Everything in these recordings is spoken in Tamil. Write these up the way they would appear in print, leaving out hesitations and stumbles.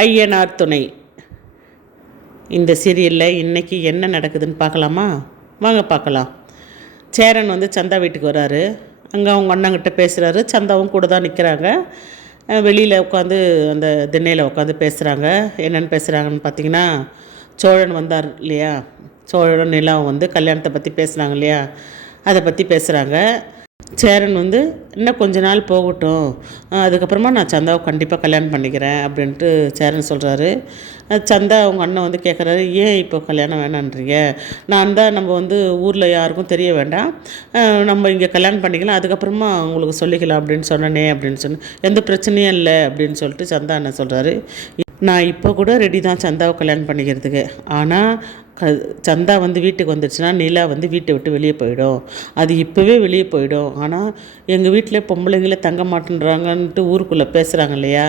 ஐயனார் துணை இந்த சீரியலில் இன்றைக்கி என்ன நடக்குதுன்னு பார்க்கலாமா? வாங்க பார்க்கலாம். சேரன் வந்து சந்தா வீட்டுக்கு வராரு. அங்கே அவங்க அண்ணங்கிட்ட பேசுகிறாரு. சந்தாவும் கூட தான் நிற்கிறாங்க. வெளியில் உட்காந்து அந்த திண்ணையில் உட்காந்து பேசுகிறாங்க. என்னென்னு பேசுகிறாங்கன்னு பார்த்தீங்கன்னா, சோழன் வந்தார் இல்லையா, சோழன் நிலாவும் வந்து கல்யாணத்தை பற்றி பேசுகிறாங்க இல்லையா, அதை பற்றி பேசுகிறாங்க. சேரன் வந்து இன்னும் கொஞ்ச நாள் போகட்டும், அதுக்கப்புறமா நான் சந்தாவை கண்டிப்பாக கல்யாணம் பண்ணிக்கிறேன் அப்படின்ட்டு சேரன் சொல்கிறாரு. சந்தா அவங்க அண்ணன் வந்து கேட்குறாரு, ஏன் இப்போ கல்யாணம் வேணான்றீங்க? நான் தான் நம்ம வந்து ஊரில் யாருக்கும் தெரிய வேண்டாம், நம்ம இங்கே கல்யாணம் பண்ணிக்கலாம், அதுக்கப்புறமா உங்களுக்கு சொல்லிக்கலாம் அப்படின்னு சொன்னனே அப்படின்னு சொன்னேன். எந்த பிரச்சனையும் இல்லை அப்படின்னு சொல்லிட்டு சந்தா அண்ணன் சொல்கிறாரு. நான் இப்போ கூட ரெடி தான் சந்தாவை கல்யாணம் பண்ணிக்கிறதுக்கு. ஆனால் சந்தா வந்து வீட்டுக்கு வந்துடுச்சுன்னா நிலா வந்து வீட்டை விட்டு வெளியே போயிடும். அது இப்போவே வெளியே போயிடும். ஆனால் எங்கள் வீட்டில் பொம்பளைங்களே தங்க மாட்டேன்றாங்கன்ட்டு ஊருக்குள்ளே பேசுகிறாங்க இல்லையா,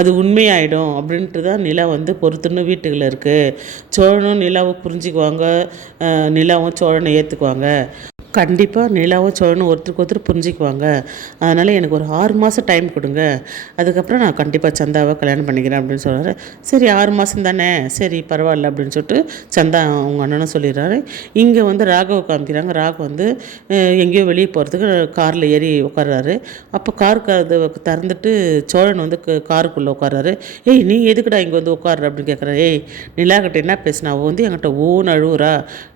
அது உண்மையாயிடும் அப்படின்ட்டு தான் நிலா வந்து பொறுத்துன்னு வீட்டுக்குள்ளே இருக்குது. சோழனும் நிலாவை புரிஞ்சுக்குவாங்க, நிலாவும் சோழனை ஏற்றுக்குவாங்க. கண்டிப்பாக நிலாவும் சோழனும் ஒருத்தருக்கு ஒருத்தர் புரிஞ்சிக்குவாங்க. அதனால் எனக்கு ஒரு 6 மாதம் டைம் கொடுங்க, அதுக்கப்புறம் நான் கண்டிப்பாக சந்தாவை கல்யாணம் பண்ணிக்கிறேன் அப்படின்னு சொல்கிறாரு. சரி 6 மாதம் தானே, சரி பரவாயில்ல அப்படின்னு சொல்லிட்டு சந்தா அவங்க அண்ணனும் சொல்லிடுறாரு. இங்கே வந்து ராகவ காமிக்கிறாங்க. ராகு வந்து எங்கேயோ வெளியே போகிறதுக்கு காரில் ஏறி உட்கார்றாரு. அப்போ கார் கதவை திறந்துட்டு சோழன் வந்து காருக்குள்ளே உட்கார்றாரு. ஏய் நீ எதுக்குடா இங்கே வந்து உட்கார்ற அப்படின்னு கேட்குறாரு. ஏய் நிலா கிட்ட என்ன பேசினா, அவள் வந்து என்கிட்ட ஓன்னு அழுவுறா,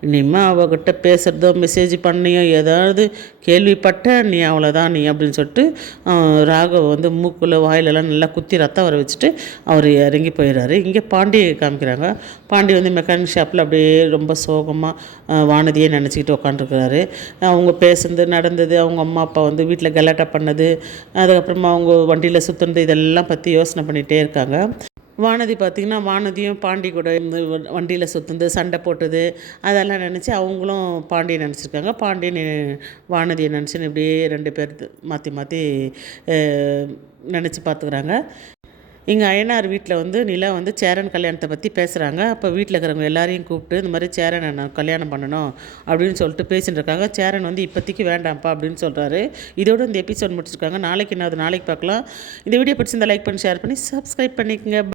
இனிமேல் அவகிட்ட பேசுகிறதோ மெசேஜ் பண்ணியோ ஏதாவது கேள்விப்பட்ட நீ அவ்வளோதான் நீ அப்படின்னு சொல்லிட்டு ராகவ வந்து மூக்கில் வாயிலெல்லாம் நல்லா குத்தி ரத்தம் வர வச்சுட்டு அவர் இறங்கி போயிடுறாரு. இங்கே பாண்டி காமிக்கிறாங்க. பாண்டி வந்து மெக்கானிக் ஷாப்பில் அப்படியே ரொம்ப சோகமாக வானதியே நினச்சிக்கிட்டு உட்காந்துருக்குறாரு. அவங்க பேசுனது நடந்தது, அவங்க அம்மா அப்பா வந்து வீட்டில் கலாட்டா பண்ணது, அதுக்கப்புறமா அவங்க வண்டியில் சுற்றுனது, இதெல்லாம் பற்றி யோசனை பண்ணிகிட்டே இருக்காங்க. வானதி பார்த்திங்கன்னா, வானதியும் பாண்டி கூட இந்த வண்டியில் சுற்றுந்து சண்டை போட்டது அதெல்லாம் நினச்சி அவங்களும் பாண்டியை நினச்சிருக்காங்க. பாண்டியன் வானதியை நினச்சின்னு இப்படியே 2 பேர் மாற்றி மாற்றி நினச்சி பார்த்துக்குறாங்க. இங்கே அய்யனார் வீட்டில் வந்து நிலா வந்து சேரன் கல்யாணத்தை பற்றி பேசுகிறாங்க. அப்போ வீட்டில் இருக்கிறவங்க எல்லாரையும் கூப்பிட்டு இந்த மாதிரி சேரனை நான் கல்யாணம் பண்ணணும் அப்படின்னு சொல்லிட்டு பேசிட்டு இருக்காங்க. சேரன் வந்து இப்போதைக்கு வேண்டாம்ப்பா அப்படின்னு சொல்கிறாரு. இதோடு இந்த எபிசோட் முடிச்சிருக்காங்க. நாளைக்கு பார்க்கலாம். இந்த வீடியோ பிடிச்சிருந்தா லைக் பண்ணி ஷேர் பண்ணி சப்ஸ்கிரைப் பண்ணிக்கோங்க.